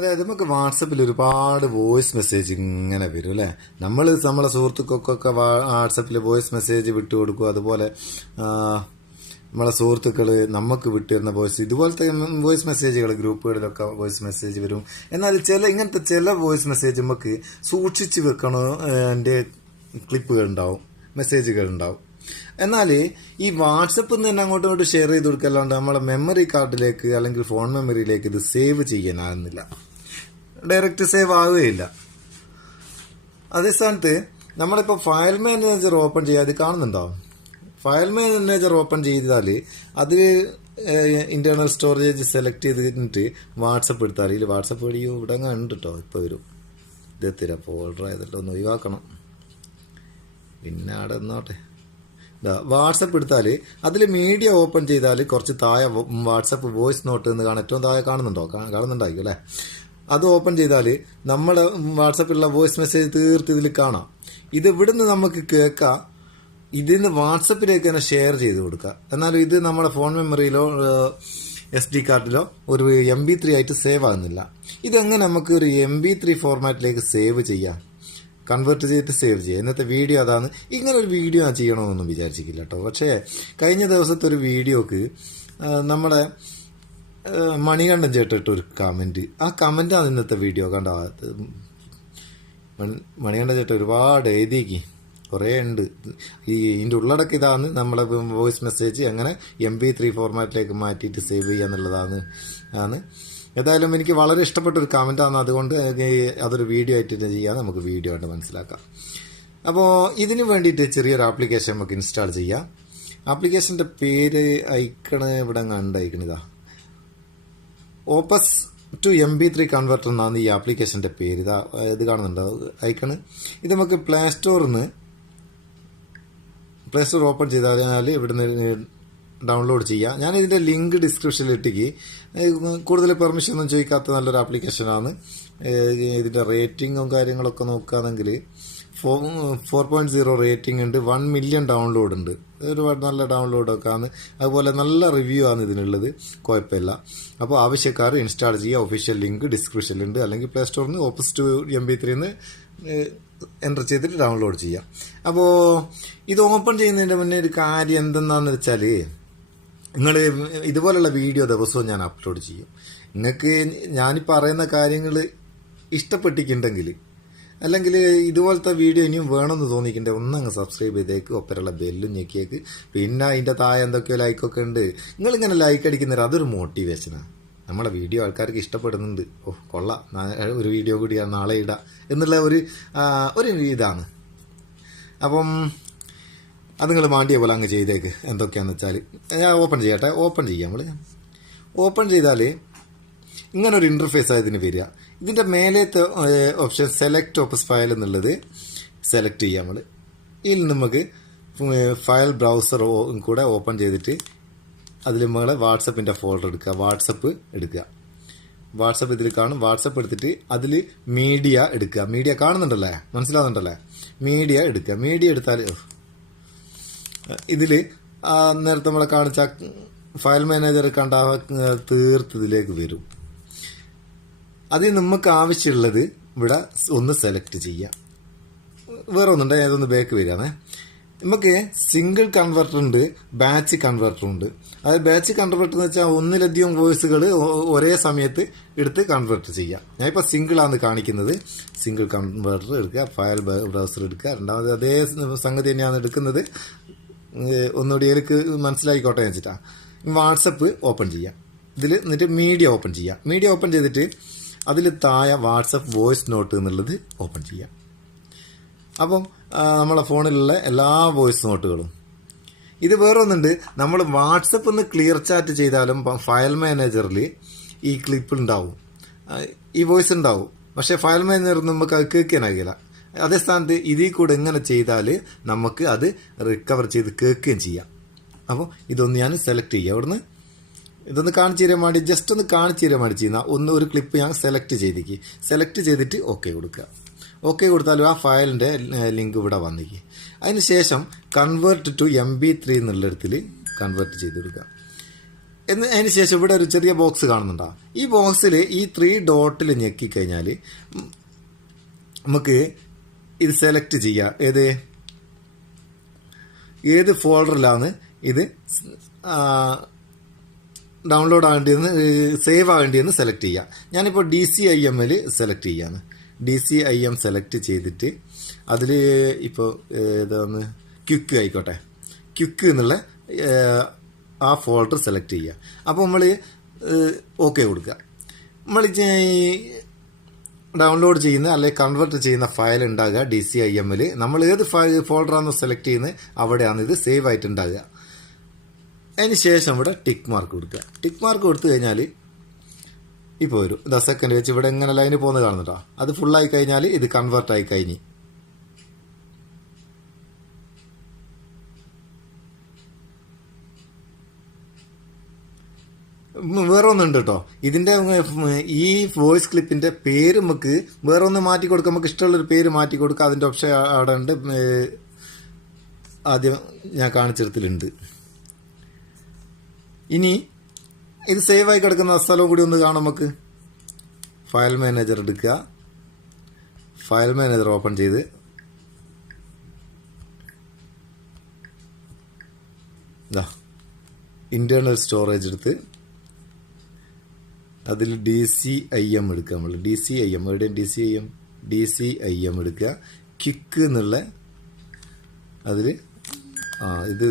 അതായത് നമുക്ക് വാട്സപ്പിൽ ഒരുപാട് വോയിസ് മെസ്സേജ് ഇങ്ങനെ വരും അല്ലേ. നമ്മളെ സുഹൃത്തുക്കൾക്കൊക്കെ വാട്സപ്പിൽ വോയിസ് മെസ്സേജ് വിട്ടു കൊടുക്കും. അതുപോലെ നമ്മളെ സുഹൃത്തുക്കൾ നമുക്ക് വിട്ടുതരുന്ന ഇതുപോലത്തെ വോയിസ് മെസ്സേജുകൾ ഗ്രൂപ്പുകളിലൊക്കെ വോയിസ് മെസ്സേജ് വരും. എന്നാൽ ഇങ്ങനത്തെ ചില വോയിസ് മെസ്സേജ് നമുക്ക് സൂക്ഷിച്ച് വെക്കണോ എൻ്റെ ക്ലിപ്പുകൾ ഉണ്ടാവും, മെസ്സേജുകൾ ഉണ്ടാവും. എന്നാൽ ഈ വാട്സപ്പിൽ നിന്ന് തന്നെ അങ്ങോട്ടും ഇങ്ങോട്ട് ഷെയർ ചെയ്ത് കൊടുക്കല്ലാണ്ട് നമ്മളെ മെമ്മറി കാർഡിലേക്ക് അല്ലെങ്കിൽ ഫോൺ മെമ്മറിയിലേക്ക് ഇത് സേവ് ചെയ്യാനാകുന്നില്ല, ഡയറക്റ്റ് സേവ് ആവുകയില്ല. അതേ സ്ഥാനത്ത് നമ്മളിപ്പോൾ ഫയൽ മാനേജർ ഓപ്പൺ ചെയ്യാതെ കാണുന്നുണ്ടോ? ഫയൽ മാനേജർ ഓപ്പൺ ചെയ്താൽ അതിൽ ഇന്റേണൽ സ്റ്റോറേജ് സെലക്ട് ചെയ്തിട്ട് വാട്സപ്പ് എടുത്താൽ ഇതിൽ വാട്സപ്പ് വഴിയോ ഇവിടെ ഉണ്ട് കേട്ടോ. ഇപ്പോൾ വരും ഇതെത്തില്ല, ഫോൾഡർ ആയതല്ലോ, ഒന്ന് ഒഴിവാക്കണം. പിന്നെ അവിടെ നിന്നോട്ടെ. വാട്സപ്പ് എടുത്താൽ അതിൽ മീഡിയ ഓപ്പൺ ചെയ്താൽ കുറച്ച് താഴെ വാട്സപ്പ് വോയിസ് നോട്ട് എന്ന് കാണാൻ ഏറ്റവും താഴെ കാണുന്നുണ്ടായിരിക്കും അല്ലേ. അത് ഓപ്പൺ ചെയ്താൽ നമ്മുടെ വാട്സപ്പിലുള്ള വോയിസ് മെസ്സേജ് തീർത്ത് ഇതിൽ കാണാം. ഇത് ഇവിടുന്ന് നമുക്ക് കേൾക്കാം, ഇതിന്ന് വാട്സപ്പിലേക്ക് തന്നെ ഷെയർ ചെയ്ത് കൊടുക്കുക. എന്നാലും ഇത് നമ്മുടെ ഫോൺ മെമ്മറിയിലോ SD കാർഡിലോ ഒരു MP3 ആയിട്ട് സേവ് ആകുന്നില്ല. ഇതെങ്ങനെ നമുക്ക് ഒരു MP3 ഫോർമാറ്റിലേക്ക് സേവ് ചെയ്യാം, കൺവേർട്ട് ചെയ്തിട്ട് സേവ് ചെയ്യുക. ഇന്നത്തെ വീഡിയോ അതാണ്. ഇങ്ങനെ ഒരു വീഡിയോ ഞാൻ ചെയ്യണമെന്നൊന്നും വിചാരിച്ചിട്ടില്ല കേട്ടോ. പക്ഷേ കഴിഞ്ഞ ദിവസത്തെ ഒരു വീഡിയോക്ക് നമ്മുടെ മണികണ്ഠൻ ചേട്ടിട്ടൊരു കമൻറ്റ്, ആ കമൻറ്റാണ് ഇന്നത്തെ വീഡിയോ കണ്ട. മണികണ്ഠൻ ചേട്ടൻ ഒരുപാട് എഴുതിക്ക്, കുറേ ഉണ്ട്. ഇതിൻ്റെ ഉള്ളടക്കം ഇതാണ്, നമ്മളെ വോയിസ് മെസ്സേജ് എങ്ങനെ MP3 ഫോർമാറ്റിലേക്ക് മാറ്റിയിട്ട് സേവ് ചെയ്യുക എന്നുള്ളതാണ്. ഏതായാലും എനിക്ക് വളരെ ഇഷ്ടപ്പെട്ട ഒരു കമൻറ്റാണ്, അതുകൊണ്ട് അതൊരു വീഡിയോ ആയിട്ട് ചെയ്യാൻ നമുക്ക് വീഡിയോ ആയിട്ട് മനസ്സിലാക്കാം. അപ്പോൾ ഇതിന് വേണ്ടിയിട്ട് ചെറിയൊരു ആപ്ലിക്കേഷൻ നമുക്ക് ഇൻസ്റ്റാൾ ചെയ്യാം. ആപ്ലിക്കേഷൻ്റെ പേര് ഇവിടെ കണ്ടയക്കണിതാ, ഓപ്പസ് ടു MP3 കൺവെർട്ടർ എന്നാണ് ഈ ആപ്ലിക്കേഷൻ്റെ പേര്. ഇത് കാണുന്നുണ്ടോ ഐക്കണ്? ഇത് നമുക്ക് പ്ലേ സ്റ്റോർ ഓപ്പൺ ചെയ്താൽ ഇവിടുന്ന് ഡൗൺലോഡ് ചെയ്യാം. ഞാൻ ഇതിൻ്റെ ലിങ്ക് ഡിസ്ക്രിപ്ഷനിൽ ഇട്ടിക്ക്. കൂടുതൽ പെർമിഷൻ ഒന്നും ചോദിക്കാത്ത നല്ലൊരു ആപ്ലിക്കേഷനാണ്. ഇതിൻ്റെ റേറ്റിങ്ങും കാര്യങ്ങളൊക്കെ നോക്കുകയാണെങ്കിൽ 4.0 റേറ്റിംഗ് ഉണ്ട്, 1 മില്യൺ ഡൗൺലോഡ് ഉണ്ട്. ഒരുപാട് നല്ല ഡൗൺലോഡൊക്കെ ആണ്. അതുപോലെ നല്ല റിവ്യൂ ആണ് ഇതിനുള്ളത്, കുഴപ്പമില്ല. അപ്പോൾ ആവശ്യക്കാർ ഇൻസ്റ്റാൾ ചെയ്യുക. ഒഫീഷ്യൽ ലിങ്ക് ഡിസ്ക്രിപ്ഷനിലുണ്ട്, അല്ലെങ്കിൽ പ്ലേ സ്റ്റോറിൽ നിന്ന് ഓപ്പസ് ടു MP3 എൻ്റർ ചെയ്തിട്ട് ഡൗൺലോഡ് ചെയ്യാം. അപ്പോൾ ഇത് ഓപ്പൺ ചെയ്യുന്നതിൻ്റെ മുന്നേ ഒരു കാര്യം എന്തെന്നാന്ന് വെച്ചാൽ, നിങ്ങൾ ഇതുപോലുള്ള വീഡിയോ ദിവസവും ഞാൻ അപ്ലോഡ് ചെയ്യും. നിങ്ങൾക്ക് ഞാനീ പറയുന്ന കാര്യങ്ങൾ ഇഷ്ടപ്പെട്ടിട്ടുണ്ടെങ്കിൽ, അല്ലെങ്കിൽ ഇതുപോലത്തെ വീഡിയോ ഇനിയും വേണമെന്ന് തോന്നിക്കണ്ടേ, ഒന്നങ്ങ് സബ്സ്ക്രൈബ് ചെയ്തേക്ക്, ഒപ്പരമുള്ള ബെല്ലും ഞെക്കിയേക്ക്. പിന്നെ അതിൻ്റെ താഴെ എന്തൊക്കെയോ ലൈക്കൊക്കെ ഉണ്ട്. നിങ്ങളിങ്ങനെ ലൈക്ക് അടിക്കുന്നവർ അതൊരു മോട്ടിവേഷനാണ്. നമ്മളെ വീഡിയോ ആൾക്കാർക്ക് ഇഷ്ടപ്പെടുന്നുണ്ട്, കൊള്ളാം, ഒരു വീഡിയോ കൂടിയാണ് നാളെ ഇടാം എന്നുള്ള ഒരു ഇതാണ്. അപ്പം അത് നിങ്ങൾ മാണ്ടിയ പോലെ അങ്ങ് ചെയ്തേക്ക്. എന്തൊക്കെയാണെന്ന് വെച്ചാൽ ഞാൻ ഓപ്പൺ ചെയ്യട്ടെ. ഓപ്പൺ ചെയ്യാം. ഓപ്പൺ ചെയ്താൽ ഇങ്ങനൊരു ഇൻ്റർഫേസ് ആയതിന് വരിക. ഇതിൻ്റെ മേലത്തെ ഓപ്ഷൻ സെലക്ട് ഓപ്പസ് ഫയൽ എന്നുള്ളത് സെലക്ട് ചെയ്യാം. ഇതിൽ നമുക്ക് ഫയൽ ബ്രൗസർ കൂടെ ഓപ്പൺ ചെയ്തിട്ട് അതിൽ നമ്മൾ വാട്സപ്പിൻ്റെ ഫോൾഡർ എടുക്കുക. വാട്സപ്പ് ഇതിൽ കാണും. വാട്സപ്പ് എടുത്തിട്ട് അതിൽ മീഡിയ എടുക്കുക. മീഡിയ കാണുന്നുണ്ടല്ലേ, മനസ്സിലാവുന്നുണ്ടല്ലേ? മീഡിയ എടുക്കുക. മീഡിയ എടുത്താൽ ഇതിൽ നേരത്തെ നമ്മളെ കാണിച്ച ഫയൽ മാനേജർ കണ്ട തീർത്ത് ഇതിലേക്ക് വരും. അതിൽ നമുക്ക് ആവശ്യമുള്ളത് ഇവിടെ ഒന്ന് സെലക്ട് ചെയ്യാം. വേറെ ഒന്നുണ്ട്, ഏതൊന്ന് ബാക്ക് വരികയാണേ. നമുക്ക് സിംഗിൾ കൺവെർട്ടർ ഉണ്ട്, ബാച്ച് കൺവെർട്ടർ ഉണ്ട്. അതായത് ബാച്ച് കൺവെർട്ടർ എന്ന് വെച്ചാൽ ഒന്നിലധികം വോയിസുകൾ ഒരേ സമയത്ത് എടുത്ത് കൺവെർട്ട് ചെയ്യാം. ഞാനിപ്പോൾ സിംഗിളാണ് കാണിക്കുന്നത്. സിംഗിൾ കൺവെർട്ടർ എടുക്കുക, ഫയൽ ബ്രൗസർ എടുക്കുക. രണ്ടാമത് അതേ സംഗതി തന്നെയാണ് എടുക്കുന്നത്. ഒന്നുകൂടി എനിക്ക് മനസ്സിലായിക്കോട്ടെ എന്ന് വെച്ചിട്ടാണ്. വാട്സപ്പ് ഓപ്പൺ ചെയ്യാം. ഇതിൽ എന്നിട്ട് മീഡിയ ഓപ്പൺ ചെയ്യാം. മീഡിയ ഓപ്പൺ ചെയ്തിട്ട് അതിൽ താഴെ വാട്സപ്പ് വോയിസ് നോട്ട് എന്നുള്ളത് ഓപ്പൺ ചെയ്യാം. അപ്പം നമ്മളെ ഫോണിലുള്ള എല്ലാ വോയിസ് നോട്ടുകളും ഇത് വേറെ ഒന്നുണ്ട്. നമ്മൾ വാട്സപ്പിൽ നിന്ന് ക്ലിയർ ചാറ്റ് ചെയ്താലും ഫയൽ മാനേജറിൽ ഈ ക്ലിപ്പ് ഉണ്ടാവും, ഈ വോയിസ് ഉണ്ടാവും. പക്ഷേ ഫയൽ മാനേജറിൽ നമുക്ക് അത് കേൾക്കാനാകില്ല. അതേ സ്ഥാനത്ത് ഇതിൽ കൂടെ ഇങ്ങനെ ചെയ്താൽ നമുക്ക് അത് റിക്കവർ ചെയ്ത് കേൾക്കുകയും ചെയ്യാം. അപ്പോൾ ഇതൊന്ന് ഞാൻ സെലക്ട് ചെയ്യുക. അവിടുന്ന് ഇതൊന്ന് കാണിച്ചു തരാൻ വേണ്ടി ജസ്റ്റ് ഒന്ന് കാണിച്ചു തരാൻ വേണ്ടി ചെയ്യുന്ന ഒരു ക്ലിപ്പ് ഞാൻ സെലക്ട് ചെയ്തിട്ട് ഓക്കെ കൊടുക്കുക. ഓക്കെ കൊടുത്താലും ആ ഫയലിൻ്റെ ലിങ്ക് ഇവിടെ വന്നിരിക്കും. അതിന് ശേഷം കൺവേർട്ട് ടു MP3 എന്നുള്ളിടത്തിൽ കൺവേർട്ട് ചെയ്ത് കൊടുക്കുക. അതിന് ശേഷം ഇവിടെ ഒരു ചെറിയ ബോക്സ് കാണുന്നുണ്ടോ? ഈ ബോക്സിൽ ഈ 3 ഡോട്ടിൽ ഞെക്കിക്കഴിഞ്ഞാൽ നമുക്ക് ഇത് സെലക്ട് ചെയ്യാം. ഏത് ഫോൾഡറിലാണ് ഇത് ഡൗൺലോഡ് ആകേണ്ടിയെന്ന് സേവ് ആകേണ്ടിയെന്ന് സെലക്ട് ചെയ്യാം. ഞാനിപ്പോൾ DCIMൽ സെലക്ട് ചെയ്യാണ്. DCIM സെലക്ട് ചെയ്തിട്ട് അതിൽ ഇപ്പോൾ ഏതാന്ന് ക്വിക്ക് ആയിക്കോട്ടെ, ക്വിക്ക് എന്നുള്ള ആ ഫോൾഡർ സെലക്ട് ചെയ്യുക. അപ്പോൾ നമ്മൾ ഓക്കെ കൊടുക്കുക. നമ്മൾ ഡൗൺലോഡ് ചെയ്യുന്ന അല്ലെങ്കിൽ കൺവേർട്ട് ചെയ്യുന്ന ഫയൽ ഉണ്ടാകുക DCIMൽ. നമ്മൾ ഏത് ഫോൾഡറാണോ സെലക്ട് ചെയ്യുന്നത് അവിടെയാണ് ഇത് സേവ് ആയിട്ടുണ്ടാകുക. അതിന് ശേഷം ഇവിടെ ടിക്ക് മാർക്ക് കൊടുക്കുക. ടിക്ക് മാർക്ക് കൊടുത്തു കഴിഞ്ഞാൽ ഇപ്പോൾ വരും. സെക്കൻഡ് വെച്ച് ഇവിടെ എങ്ങനെ ലൈന് പോകുന്നത് കാണുന്നുണ്ടോ? അത് ഫുള്ളായി കഴിഞ്ഞാൽ ഇത് കൺവേർട്ടായി കഴിഞ്ഞ്. വേറെ ഒന്നുണ്ട് കേട്ടോ. ഇതിൻ്റെ ഈ വോയിസ് ക്ലിപ്പിൻ്റെ പേര് നമുക്ക് വേറെ ഒന്ന് മാറ്റി കൊടുക്കാം. നമുക്ക് ഇഷ്ടമുള്ളൊരു പേര് മാറ്റി കൊടുക്കാം. അതിൻ്റെ ഓപ്ഷൻ അവിടെ ഉണ്ട്. ആദ്യം ഞാൻ കാണിച്ചെടുത്തിട്ടുണ്ട്. ഇനി ഇത് സേവായി കിടക്കുന്ന സ്ഥലവും കൂടി ഒന്ന് കാണാം. നമുക്ക് ഫയൽ മാനേജർ എടുക്കുക. ഫയൽ മാനേജർ ഓപ്പൺ ചെയ്ത് ഇന്റേണൽ സ്റ്റോറേജ് എടുത്ത് അതിൽ DCIM എടുക്കുക. നമ്മൾ DCIM എവിടെയും DCIM എടുക്കുക. ക്വിക്ക് എന്നുള്ള അതിൽ ഇത്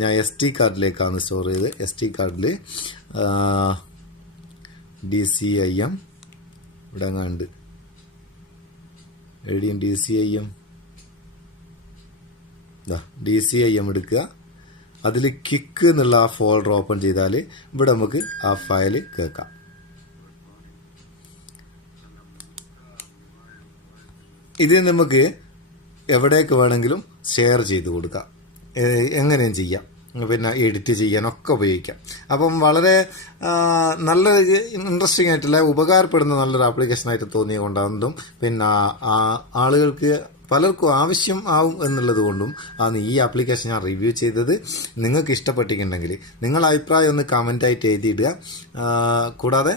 ഞാൻ SD കാർഡിലേക്കാണ് സ്റ്റോർ ചെയ്ത്. SD കാർഡിൽ DCIM ഇവിടെ അങ്ങാണ്ട് എവിടെയും DCIM എടുക്കുക. അതിൽ ക്വിക്ക് എന്നുള്ള ആ ഫോൾഡർ ഓപ്പൺ ചെയ്താൽ ഇവിടെ നമുക്ക് ആ ഫയൽ കേൾക്കാം. ഇത് നമുക്ക് എവിടേക്ക് വേണമെങ്കിലും ഷെയർ ചെയ്ത് കൊടുക്കാം. എങ്ങനെയും ചെയ്യാം. പിന്നെ എഡിറ്റ് ചെയ്യാനൊക്കെ ഉപയോഗിക്കാം. അപ്പം വളരെ നല്ല ഇൻട്രസ്റ്റിംഗ് ആയിട്ടുള്ള ഉപകാരപ്പെടുന്ന നല്ലൊരു ആപ്ലിക്കേഷനായിട്ട് തോന്നിയതുകൊണ്ടും പിന്നെ ആളുകൾക്ക് പലർക്കും ആവശ്യം ആവും എന്നുള്ളത് കൊണ്ടും ആണ് ഈ ആപ്ലിക്കേഷൻ ഞാൻ റിവ്യൂ ചെയ്തത്. നിങ്ങൾക്ക് ഇഷ്ടപ്പെട്ടിട്ടുണ്ടെങ്കിൽ നിങ്ങളുടെ അഭിപ്രായം ഒന്ന് കമൻ്റായിട്ട് എഴുതിയിടുക. കൂടാതെ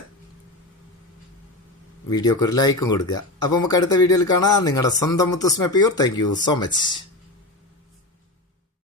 വീഡിയോക്ക് ഒരു ലൈക്കും കൊടുക്കുക. അപ്പോൾ നമുക്ക് അടുത്ത വീഡിയോയിൽ കാണാം. നിങ്ങളുടെ സ്വന്തം മുത്തുസ്മ പ്യൂർ. Thank you so much.